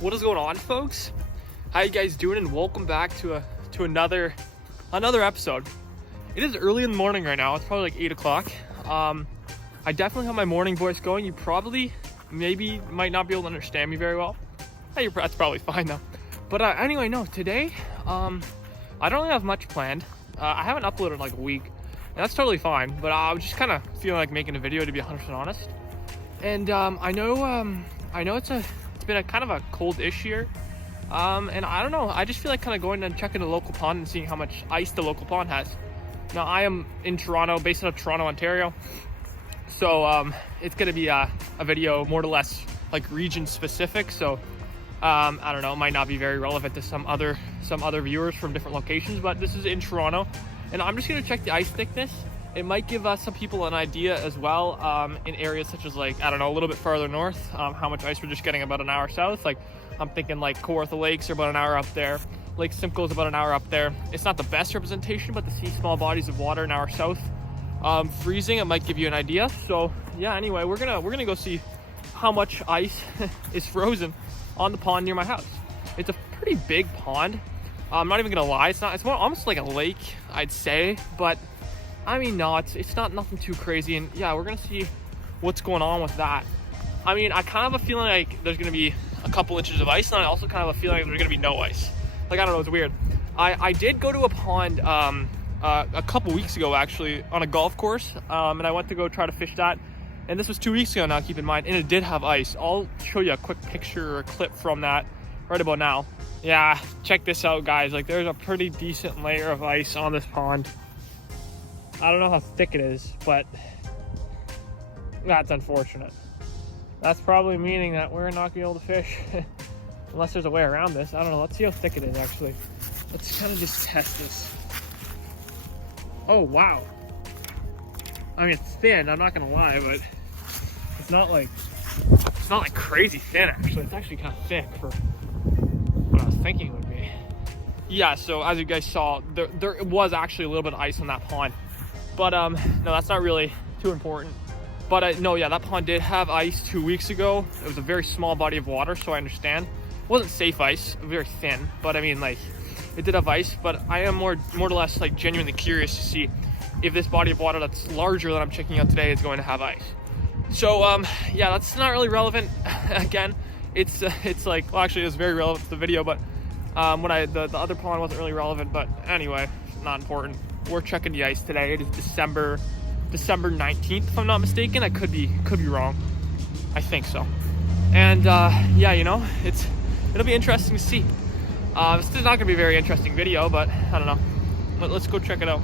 What is going on, folks? How you guys doing? And welcome back to another episode. It is early in the morning right now. It's probably like 8 o'clock. I definitely have my morning voice going. You probably might not be able to understand me very well. Hey, that's probably fine though. But anyway, no, today I don't really have much planned. I haven't uploaded in like a week, and that's totally fine. But I was just kind of feeling like making a video, to be 100% honest. And I know it's been a kind of a cold-ish year. And I don't know, I just feel like kind of going and checking the local pond and seeing how much ice the local pond has. Now, I am in Toronto, based out of Toronto, Ontario. So it's gonna be a video more or less like region specific. So I don't know, it might not be very relevant to some other viewers from different locations, but this is in Toronto. And I'm just gonna check the ice thickness. It might give some people an idea as well in areas such as, like, I don't know, a little bit farther north, how much ice we're just getting about an hour south. Like, I'm thinking like Kawartha Lakes are about an hour up there. Lake Simcoe is about an hour up there. It's not the best representation, but to see small bodies of water an hour south freezing, it might give you an idea. So yeah, anyway, we're gonna go see how much ice is frozen on the pond near my house. It's a pretty big pond. I'm not even gonna lie, it's more almost like a lake, I'd say, but I mean, no, it's not nothing too crazy. And yeah, we're gonna see what's going on with that. I mean, I kind of have a feeling like there's gonna be a couple inches of ice, and I also kind of have a feeling like there's gonna be no ice. Like, I don't know, it's weird. I did go to a pond a couple weeks ago, actually, on a golf course, and I went to go try to fish that. And this was 2 weeks ago now, keep in mind, and it did have ice. I'll show you a quick picture or a clip from that right about now. Yeah, check this out, guys. Like, there's a pretty decent layer of ice on this pond. I don't know how thick it is, but that's unfortunate. That's probably meaning that we're not gonna be able to fish unless there's a way around this. I don't know. Let's see how thick it is, actually. Let's kind of just test this. Oh, wow. I mean, it's thin, I'm not gonna lie, but it's not like crazy thin, actually. It's actually kind of thick for what I was thinking it would be. Yeah, so as you guys saw, there was actually a little bit of ice on that pond. But no, that's not really too important. But no, yeah, that pond did have ice 2 weeks ago. It was a very small body of water, so I understand. It wasn't safe ice, very thin, but I mean, like, it did have ice. But I am more or less like genuinely curious to see if this body of water that's larger that I'm checking out today is going to have ice. So yeah, that's not really relevant. Again, it's like, well, actually, it was very relevant to the video, but the other pond wasn't really relevant. But anyway, not important. We're checking the ice today. It is December 19th, if I'm not mistaken. I could be wrong. I think so. And yeah, you know, it'll be interesting to see. This is not gonna be a very interesting video, but I don't know. Let's go check it out.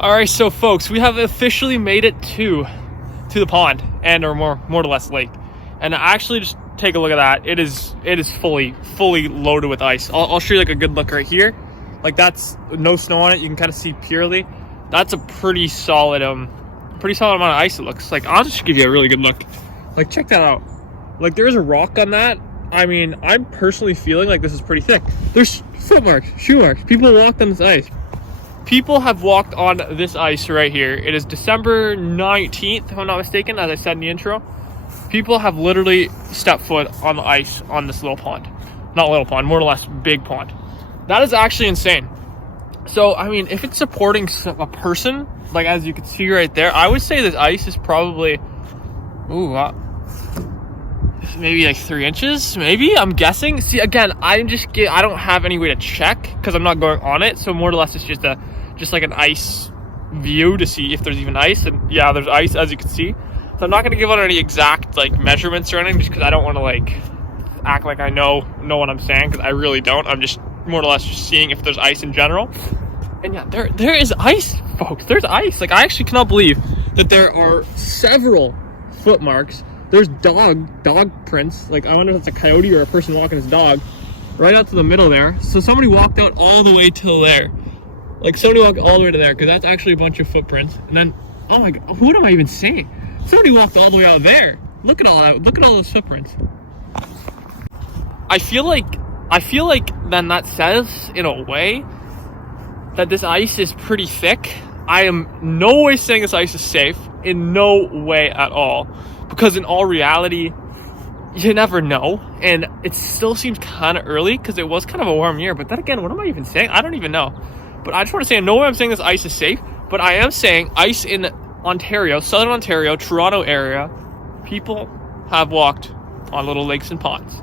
All right, so folks, we have officially made it to the pond, and or more or less lake. And actually, just take a look at that. It is fully loaded with ice. I'll show you like a good look right here. Like, that's no snow on it. You can kind of see purely. That's a pretty solid amount of ice. It looks like. I'll just give you a really good look. Like, check that out. Like, there's a rock on that. I mean, I'm personally feeling like this is pretty thick. There's foot marks, shoe marks. People walked on this ice. People have walked on this ice right here. It is December 19th, if I'm not mistaken, as I said in the intro. People have literally stepped foot on the ice on this little pond. Not little pond, more or less big pond. That is actually insane. So, I mean, if it's supporting a person, like as you can see right there, I would say this ice is probably, maybe like 3 inches, maybe, I'm guessing. See, again, I don't have any way to check because I'm not going on it. So more or less it's just like an ice view to see if there's even ice. And yeah, there's ice, as you can see. So I'm not going to give out any exact like measurements or anything, just because I don't want to like act like I know what I'm saying, because I really don't. I'm just more or less just seeing if there's ice in general. And yeah, there is ice, folks. There's ice. Like, I actually cannot believe that there are several foot marks. There's dog prints. Like, I wonder if it's a coyote or a person walking his dog right out to the middle there. So somebody walked out all the way till there. Like, somebody walked all the way to there, because that's actually a bunch of footprints. And then, oh my god, what am I even saying? Somebody walked all the way out there. Look at all that. Look at all those footprints. I feel like then that says, in a way, that this ice is pretty thick. I am no way saying this ice is safe. In no way at all. Because in all reality, you never know. And it still seems kind of early, because it was kind of a warm year. But then again, what am I even saying? I don't even know. But I just want to say, in no way I'm saying this ice is safe. But I am saying ice in Ontario, southern Ontario, Toronto area, people have walked on little lakes and ponds.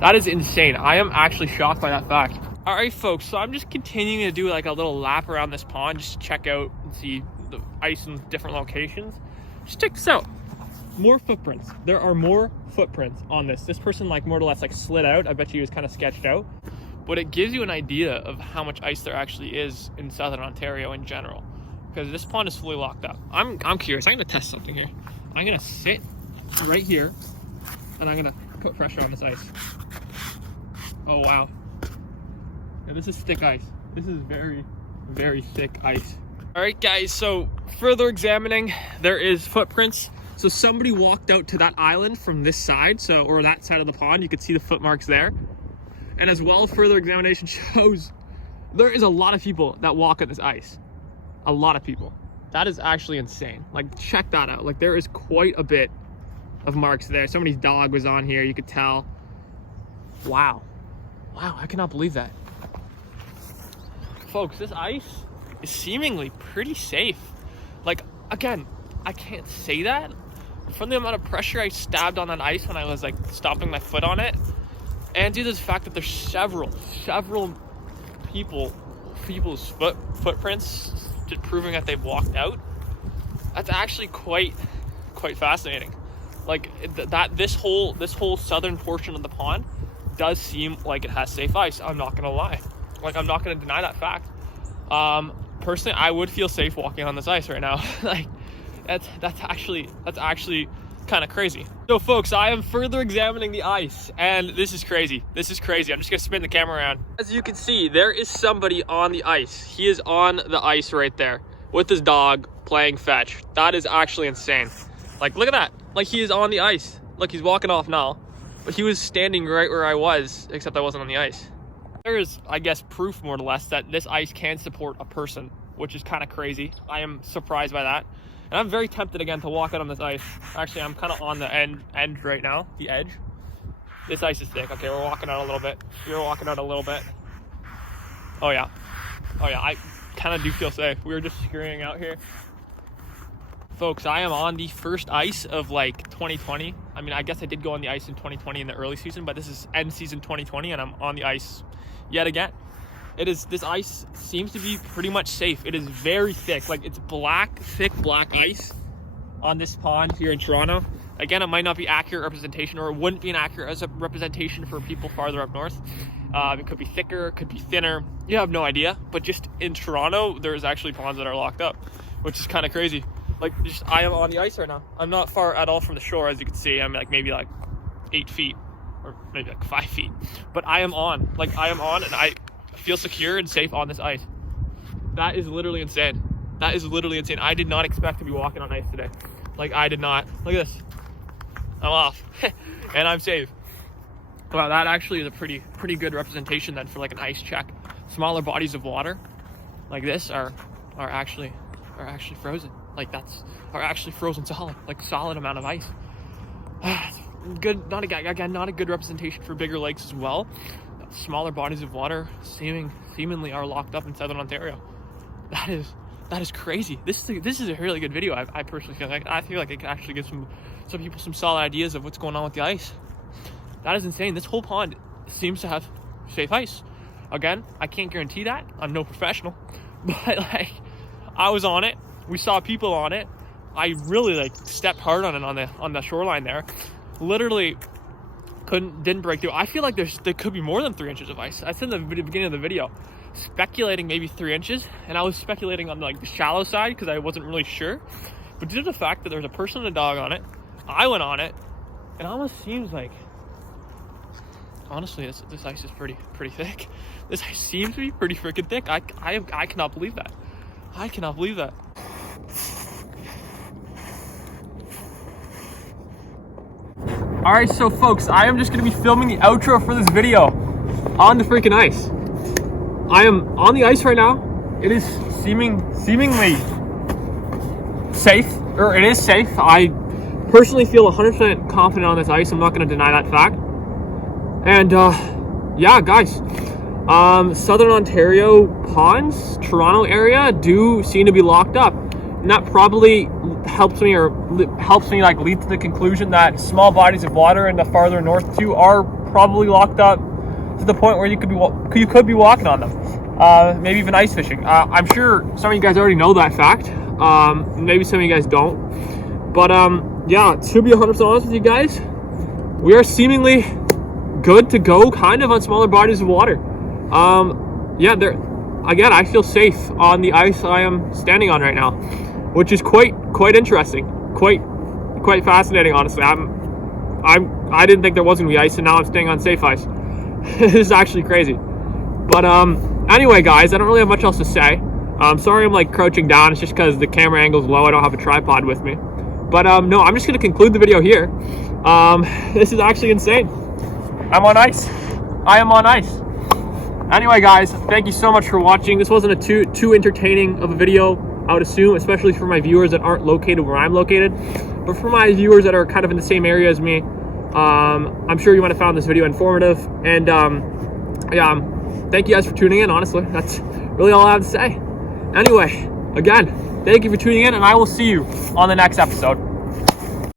That is insane. I am actually shocked by that fact. All right, folks, so I'm just continuing to do like a little lap around this pond, just to check out and see the ice in different locations. Just check this out. More footprints. There are more footprints on this. This person like more or less like slid out. I bet you he was kind of sketched out. But it gives you an idea of how much ice there actually is in southern Ontario in general. Because this pond is fully locked up. I'm curious. I'm going to test something here. I'm going to sit right here, and I'm going to put pressure on this ice. Oh, wow. Yeah, this is thick ice. This is very, very thick ice. All right, guys, so further examining, there is footprints. So somebody walked out to that island from this side, or that side of the pond. You could see the footmarks there. And as well, further examination shows there is a lot of people that walk on this ice. A lot of people. That is actually insane. Like, check that out. Like, there is quite a bit of marks there. Somebody's dog was on here, you could tell. Wow. Wow, I cannot believe that. Folks, this ice is seemingly pretty safe. Like, again, I can't say that. From the amount of pressure I stabbed on that ice when I was, like, stomping my foot on it, and due to the fact that there's several people's footprints just proving that they've walked out, that's actually quite fascinating. Like, this whole southern portion of the pond does seem like it has safe ice. I'm not gonna lie. Like, I'm not gonna deny that fact. Personally, I would feel safe walking on this ice right now. Like, that's actually kind of crazy. So folks, I am further examining the ice, and this is crazy. This is crazy. I'm just gonna spin the camera around. As you can see, there is somebody on the ice. He is on the ice right there with his dog playing fetch. That is actually insane. Like, look at that. Like, he is on the ice. Look, he's walking off now, but he was standing right where I was, except I wasn't on the ice. There is, I guess, proof more or less that this ice can support a person, which is kind of crazy. I am surprised by that. And I'm very tempted again to walk out on this ice. Actually, I'm kind of on the end right now, the edge. This ice is thick. Okay, we're walking out a little bit. We're walking out a little bit. Oh yeah. Oh yeah, I kind of do feel safe. We were just scurrying out here. Folks, I am on the first ice of like 2020. I mean, I guess I did go on the ice in 2020 in the early season, but this is end season 2020 and I'm on the ice yet again. This ice seems to be pretty much safe. It is very thick. Like, it's black, thick black ice on this pond here in Toronto. Again, it might not be accurate representation, or it wouldn't be an accurate as a representation for people farther up north. It could be thicker, it could be thinner. You have no idea. But just in Toronto, there's actually ponds that are locked up, which is kind of crazy. Like, I am on the ice right now. I'm not far at all from the shore, as you can see. I'm like maybe like 8 feet, or maybe like 5 feet. But I am on. Like, I am on, and I feel secure and safe on this ice. That is literally insane. That is literally insane. I did not expect to be walking on ice today. Like, I did not. Look at this. I'm off. And I'm safe. Wow, that actually is a pretty good representation then for like an ice check. Smaller bodies of water like this are actually frozen. Like, are actually frozen solid, like solid amount of ice. Good, not a good representation for bigger lakes as well. Smaller bodies of water seemingly are locked up in southern Ontario. That is crazy. This is a really good video. I personally feel like it can actually give some people some solid ideas of what's going on with the ice. That is insane. This whole pond seems to have safe ice. Again, I can't guarantee that. I'm no professional, but like, I was on it. We saw people on it. I really like stepped hard on it on the shoreline there. Literally didn't break through. I feel like there could be more than 3 inches of ice. I said in the beginning of the video, speculating maybe 3 inches, and I was speculating on like the shallow side because I wasn't really sure. But due to the fact that there was a person and a dog on it, I went on it. It almost seems like, honestly, this ice is pretty thick. This ice seems to be pretty freaking thick. I cannot believe that. I cannot believe that. All right, so folks, I am just gonna be filming the outro for this video on the freaking ice. I am on the ice right now. It is seemingly safe, or it is safe. I personally feel 100% confident on this ice. I'm not gonna deny that fact. And yeah, guys, Southern Ontario ponds, Toronto area do seem to be locked up. And that probably helps me like lead to the conclusion that small bodies of water in the farther north too are probably locked up to the point where you could be walking on them. Maybe even ice fishing. I'm sure some of you guys already know that fact. Maybe some of you guys don't. But yeah, to be 100% honest with you guys, we are seemingly good to go kind of on smaller bodies of water. Yeah, again, I feel safe on the ice I am standing on right now, which is quite interesting, quite fascinating, honestly. I didn't think there was gonna be ice, and now I'm staying on safe ice. This is actually crazy. But anyway, guys, I don't really have much else to say. Sorry I'm like crouching down. It's just because the camera angle's low. I don't have a tripod with me. But no, I'm just gonna conclude the video here. This is actually insane. I'm on ice. I am on ice. Anyway, guys, thank you so much for watching. This wasn't a too entertaining of a video, I would assume, especially for my viewers that aren't located where I'm located. But for my viewers that are kind of in the same area as me, I'm sure you might have found this video informative. And yeah, thank you guys for tuning in, honestly. That's really all I have to say. Anyway, again, thank you for tuning in, and I will see you on the next episode.